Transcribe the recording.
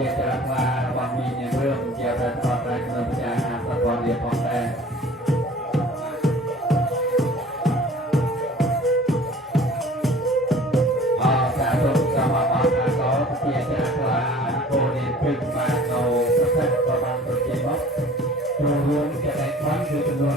ជាចរខ្លះរបស់មីអ្នករឿងជាប្រតបតែក្នុងប្រចាំប្រព័ន្ធរៀបផងដែរការទុកសម្រាប់អង្គការជាចរខ្លះគោលនេះពេញបាននៅប្រភេទប្រព័ន្ធប្រជាមករួមជាឯកបានគឺចំនួន